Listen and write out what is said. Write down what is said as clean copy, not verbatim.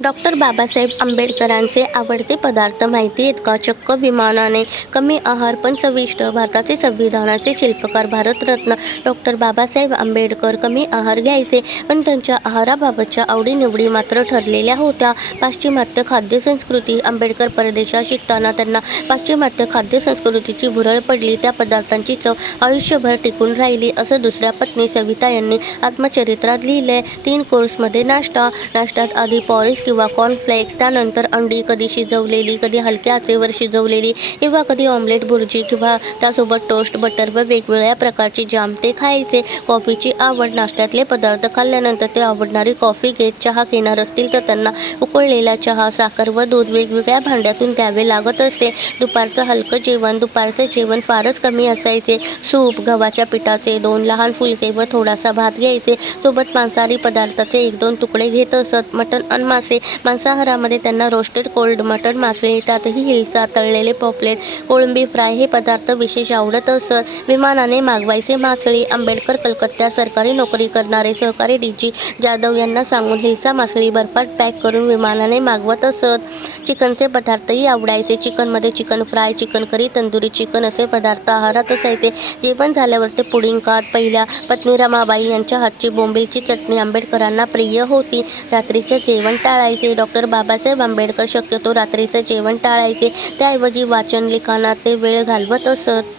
Doctor Babasaheb आंबेडकरांचे आवडते पदार्थ माहिती आहेत का? चक्क विमानाने. कमी आहार पण चविष्ट. भारताचे संविधानाचे शिल्पकार भारतरत्न डॉक्टर बाबासाहेब आंबेडकर कमी आहार घ्यायचे, पण त्यांच्या आहाराबाबतच्या आवडीनिवडी मात्र ठरलेल्या होत्या. पाश्चिमात्य खाद्यसंस्कृती. आंबेडकर परदेशात शिकताना त्यांना पाश्चिमात्य खाद्यसंस्कृतीची भुरळ पडली. त्या पदार्थांची चव आयुष्यभर टिकून राहिली, असं दुसऱ्या पत्नी सविता यांनी आत्मचरित्रात लिहिलंय. 3 कोर्समध्ये नाश्ता. नाश्त्यात आधी पॉरिस किंवा कॉर्नफ्लेक्स, त्यानंतर अंडी, कधी शिजवलेली, कधी हलक्या आचेवर शिजवलेली, किंवा कधी ऑमलेट भुर्जी, किंवा त्यासोबत टोस्ट, बटर व वेगवेगळ्या प्रकारचे जाम ते खायचे. कॉफीची आवड. नाश्त्यातले पदार्थ खाल्ल्यानंतर ते आवडणारी कॉफी घेत. चहा घेणार असतील तर त्यांना उकळलेला चहा, साखर व दूध वेगवेगळ्या भांड्यातून द्यावे लागत असे. दुपारचं हलकं जेवण. दुपारचे जेवण फारच कमी असायचे. सूप, गव्हाच्या पिठाचे 2 लहान फुलके व थोडासा भात घ्यायचे. सोबत मांसाहारी पदार्थाचे 1-2 तुकडे घेत असत. मटण अन मासे. मांसाहारामध्ये त्यांना रोस्टेड कोल्ड मटण, मासळी, त्यातही हिलसा, तळलेले पॉपलेट, कोळंबी फ्राय हे पदार्थ विशेष आवडत असत. विमानाने मागवायचे मासळी. आंबेडकर कलकत्त्यात सरकारी नोकरी करणारे सहकारी डी.जी. जाधव यांना सांगून हिलसा मासळी बर्फात पॅक करून विमानाने मागवत असत. चिकनचे पदार्थही आवडायचे. चिकनमध्ये chicken fry, chicken curry, tandoori chicken असे पदार्थ आहारात असायचे. जेवण झाल्यावर ते पुडिंग खात. पहिल्या पत्नी रमाबाई यांच्या हातची बोंबीलची चटणी आंबेडकरांना प्रिय होती. रात्रीचे जेवण टाळायचे. डॉक्टर बाबासाहेब आंबेडकर शक्यतो रात्रीचे जेवण टाळायचे. त्याऐवजी वाचन, लिखाणात ते वेळ घालवत असत.